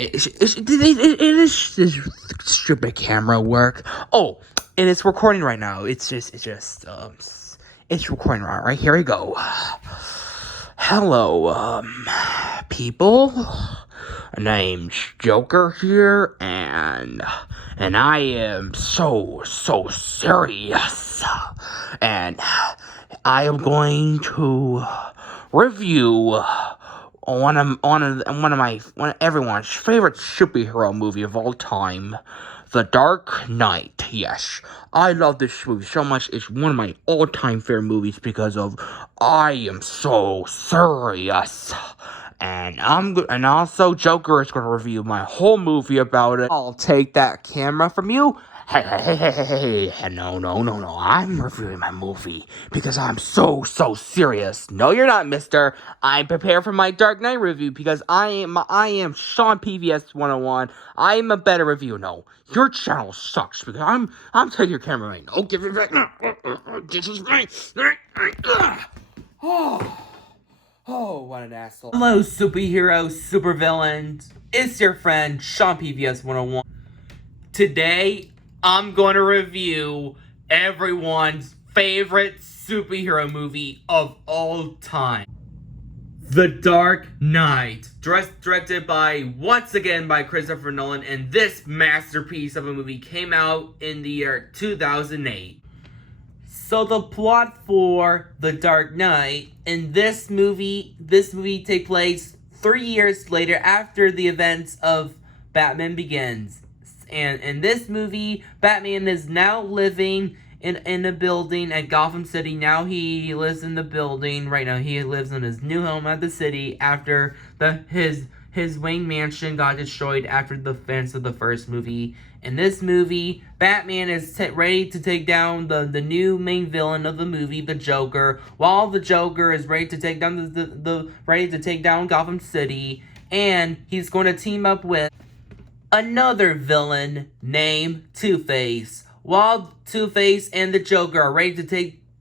It is this stupid camera work. Oh, and it's recording right now. It's recording right. Here we go. Hello, people. Name's Joker here, and I am so serious, and I am going to review one of everyone's favorite superhero movie of all time, The Dark Knight. Yes, I love this movie so much. It's one of my all-time favorite movies because of I am so serious. And also Joker is going to review my whole movie about it. I'll take that camera from you. Hey, no, I'm reviewing my movie because I'm so serious. No, you're not, mister. I'm prepared for my Dark Knight review because I am Sean PVS 101. I am a better reviewer. No, your channel sucks because I'm taking your camera right now. Give it back now. This is me. Oh, what an asshole. Hello, superheroes, supervillains. It's your friend, Sean PVS 101. Today, I'm going to review everyone's favorite superhero movie of all time. The Dark Knight. Directed once again by Christopher Nolan, and this masterpiece of a movie came out in the year 2008. So the plot for The Dark Knight, in this movie takes place 3 years later after the events of Batman Begins. And in this movie, Batman is now living in a building at Gotham City. Now he lives in the building. Right now he lives in his new home at the city after his Wayne Mansion got destroyed after the events of the first movie. In this movie, Batman is ready to take down the new main villain of the movie, the Joker, while the Joker is ready to take down ready to take down Gotham City, and he's going to team up with another villain named Two-Face. While Two-Face and the Joker are ready to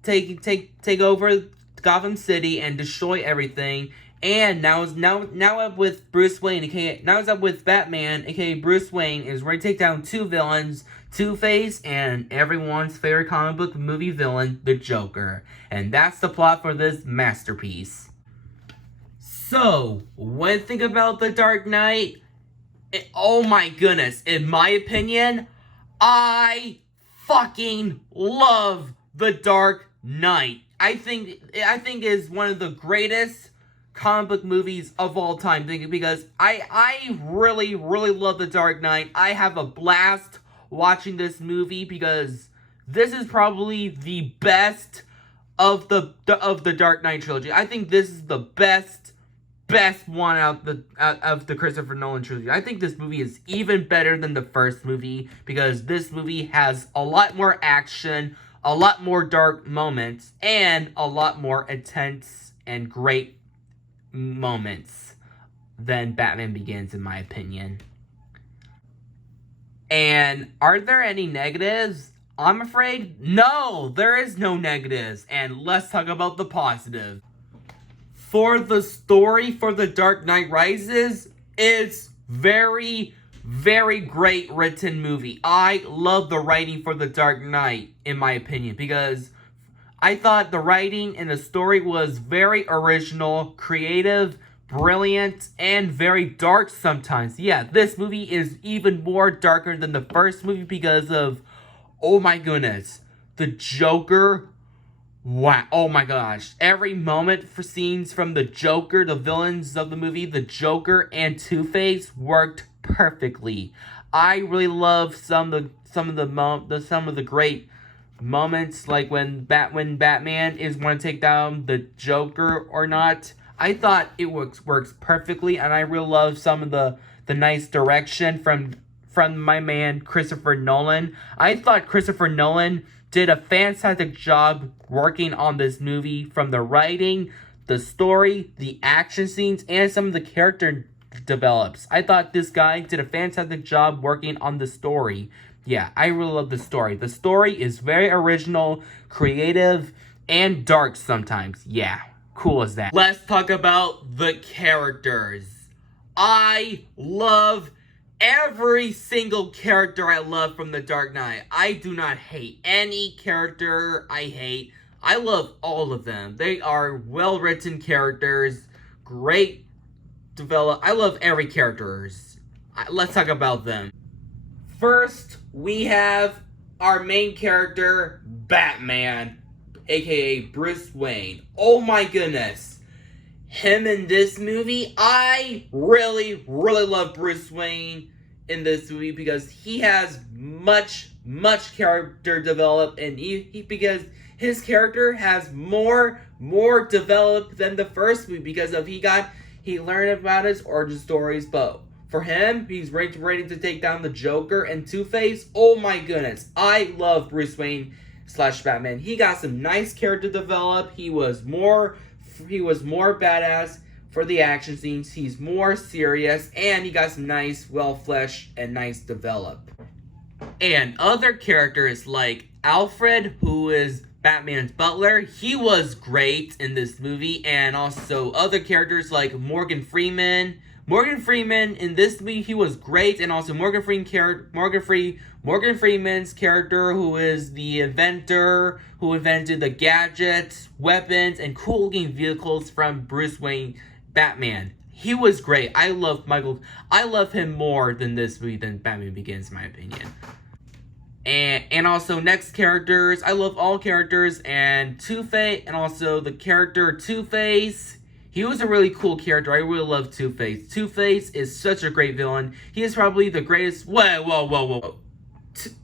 take over Gotham City and destroy everything. And now up with Bruce Wayne, now it's up with Batman, aka Bruce Wayne, is ready to take down two villains, Two-Face and everyone's favorite comic book movie villain, the Joker. And that's the plot for this masterpiece. So, when I think about The Dark Knight, oh my goodness, in my opinion, I fucking love The Dark Knight. I think it's one of the greatest comic book movies of all time, because I really love The Dark Knight. I have a blast watching this movie because this is probably the best of the Dark Knight trilogy. I think this is the best one out of the Christopher Nolan trilogy. I think this movie is even better than the first movie because this movie has a lot more action, a lot more dark moments, and a lot more intense and great moments than Batman Begins, in my opinion. And are there any negatives? I'm afraid no, there is no negatives. And let's talk about the positive. For the story for The Dark Knight Rises, it's very great written movie. I love the writing for The Dark Knight, in my opinion, because I thought the writing and the story was very original, creative, brilliant, and very dark sometimes. Yeah, this movie is even more darker than the first movie because of, oh my goodness, the Joker. Wow, oh my gosh. Every moment for scenes from the Joker, the villains of the movie, the Joker and Two-Face worked perfectly. I really love some of the great moments, like when Batman is going to take down the Joker or not. I thought it works perfectly, and I really love some of the nice direction from my man Christopher Nolan. I thought Christopher Nolan did a fantastic job working on this movie, from the writing, the story, the action scenes, and some of the character develops. I thought this guy did a fantastic job working on the story. Yeah, I really love the story. The story is very original, creative, and dark sometimes. Yeah, cool as that. Let's talk about the characters. I love every single character I love from The Dark Knight. I do not hate any character I hate. I love all of them. They are well-written characters, great develop. I love every characters. Let's talk about them. First, we have our main character, Batman, aka Bruce Wayne. Oh my goodness. Him in this movie, I really love Bruce Wayne in this movie because he has much character developed, and because his character has more developed than the first movie because of he learned about his origin stories. But for him, he's ready to take down the Joker and Two-Face. Oh my goodness, I love Bruce Wayne / Batman. He got some nice character develop. He was more badass for the action scenes. He's more serious, and he got some nice, well-fleshed, and nice developed. And other characters like Alfred, who is Batman's butler, he was great in this movie. And also other characters like Morgan Freeman. Morgan Freeman in this movie, he was great. And also Morgan Freeman's character, who is the inventor, who invented the gadgets, weapons, and cool-looking vehicles from Bruce Wayne Batman. He was great. I love him more than this movie than Batman Begins, in my opinion. And also next characters, I love all characters, and Two-Face, and also the character Two-Face. He was a really cool character. I really love Two-Face. Two-Face is such a great villain. He is probably the greatest. Whoa.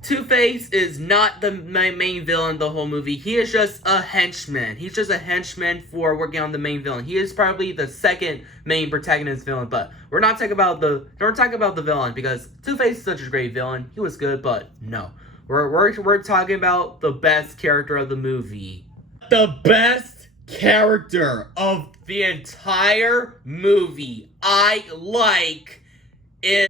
Two-Face is not the main villain of the whole movie. He is just a henchman. He's just a henchman for working on the main villain. He is probably the second main protagonist villain, but we're not talking about the villain because Two-Face is such a great villain. He was good, but no. We're talking about the best character of the movie. The best character of the entire movie I like is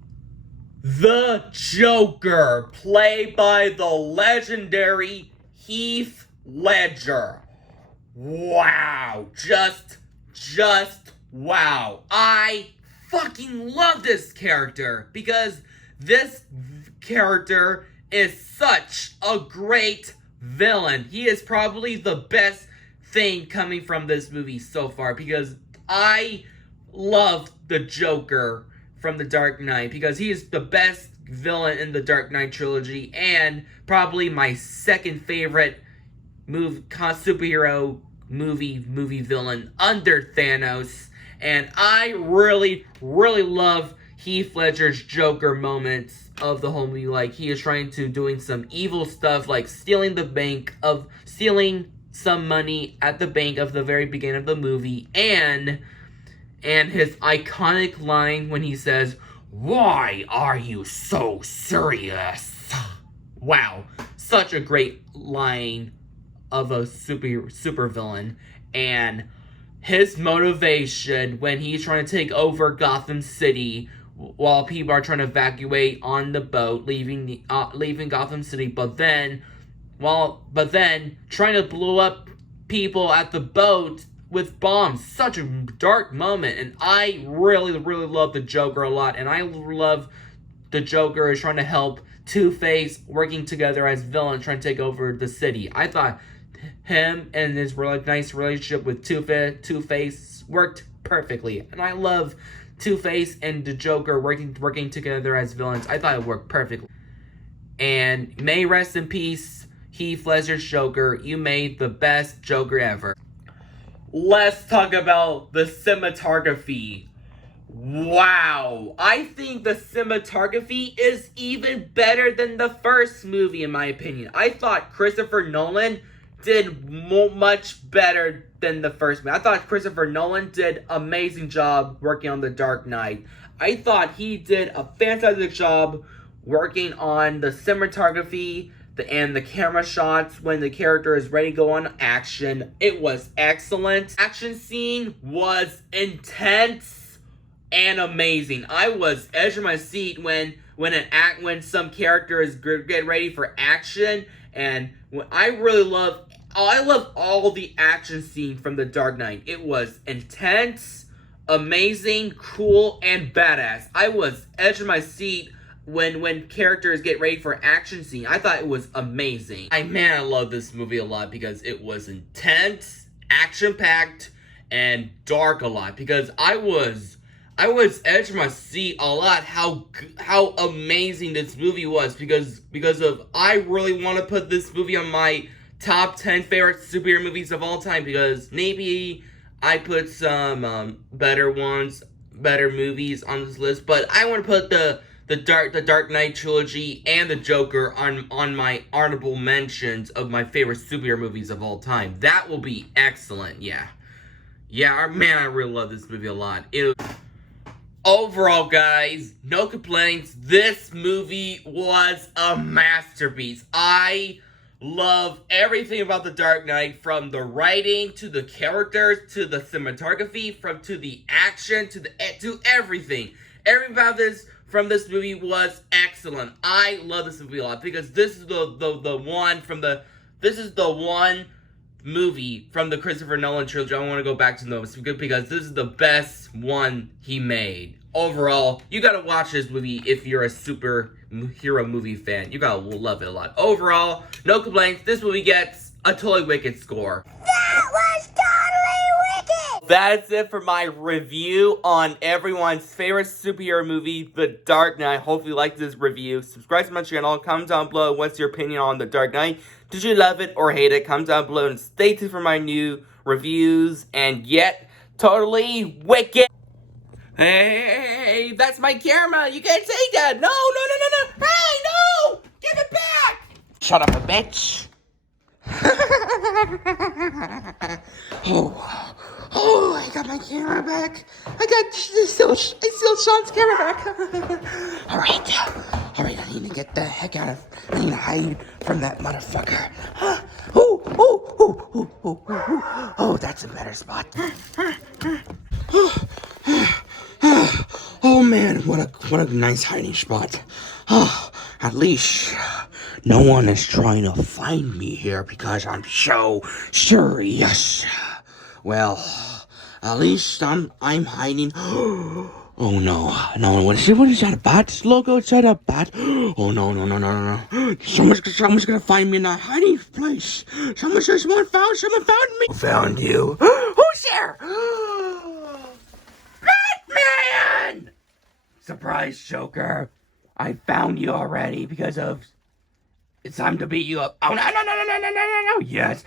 the Joker, played by the legendary Heath Ledger. Wow. Just wow. I fucking love this character because this character is such a great villain. He is probably the best thing coming from this movie so far because I love the Joker from The Dark Knight because he is the best villain in the Dark Knight trilogy and probably my second favorite superhero movie villain under Thanos. And I really love Heath Ledger's Joker moments of the whole movie. Like, he is trying to doing some evil stuff, like stealing some money at the bank of the very beginning of the movie, and his iconic line when he says, "Why are you so serious?" Wow, such a great line of a super villain. And his motivation when he's trying to take over Gotham City while people are trying to evacuate on the boat, leaving Gotham City, but then trying to blow up people at the boat with bombs. Such a dark moment, and I really love the Joker a lot, and I love the Joker is trying to help Two-Face, working together as villains, trying to take over the city. I thought him and his really nice relationship with Two-Face worked perfectly, and I love Two-Face and the Joker working together as villains. I thought it worked perfectly. And may rest in peace, Heath Ledger's Joker. You made the best Joker ever. Let's talk about the cinematography. Wow. I think the cinematography is even better than the first movie, in my opinion. I thought Christopher Nolan did much better than the first movie. I thought Christopher Nolan did an amazing job working on The Dark Knight. I thought he did a fantastic job working on the cinematography and the camera shots when the character is ready to go on action. It was excellent. Action scene was intense and amazing. I was edge of my seat when some character is getting ready for action, and I love all the action scene from The Dark Knight. It was intense, amazing, cool, and badass. I was edge of my seat when characters get ready for action scene. I thought it was amazing. I love this movie a lot because it was intense, action-packed, and dark a lot. Because I was edge of my seat a lot how amazing this movie was because of I really want to put this movie on my top 10 favorite superhero movies of all time, because maybe I put some better movies on this list, but I want to put the Dark Knight trilogy and the Joker on my honorable mentions of my favorite superhero movies of all time. That will be excellent. Yeah, man, I really love this movie a lot. Overall, guys, no complaints. This movie was a masterpiece. I love everything about The Dark Knight, from the writing to the characters to the cinematography, to the action to everything. Everything about this this movie was excellent. I love this movie a lot because this is the one movie from the Christopher Nolan trilogy I want to go back to those because this is the best one he made. Overall, you gotta watch this movie if you're a superhero movie fan. You gotta love it a lot. Overall, no complaints. This movie gets a totally wicked score. That was totally wicked! That's it for my review on everyone's favorite superhero movie, The Dark Knight. Hopefully you liked this review. Subscribe to my channel. Comment down below what's your opinion on The Dark Knight. Did you love it or hate it? Comment down below and stay tuned for my new reviews. And yet, totally wicked. Hey, that's my camera. You can't take that. No. Hey, no! Give it back! Shut up, a bitch. I got my camera back. I still Sean's camera back. All right, I need to get the heck out of, I need to hide from that motherfucker. Oh, that's a better spot. Oh man, what a nice hiding spot. At least no one is trying to find me here because I'm so serious. Well, at least I'm hiding. Oh no, what is that, a bat logo? Is that a bat? Oh no. Someone's gonna find me in that hiding place. Someone found me. Who found you? Who's there? Batman! Surprise, Joker. I found you already because of, it's time to beat you up. Oh no, yes.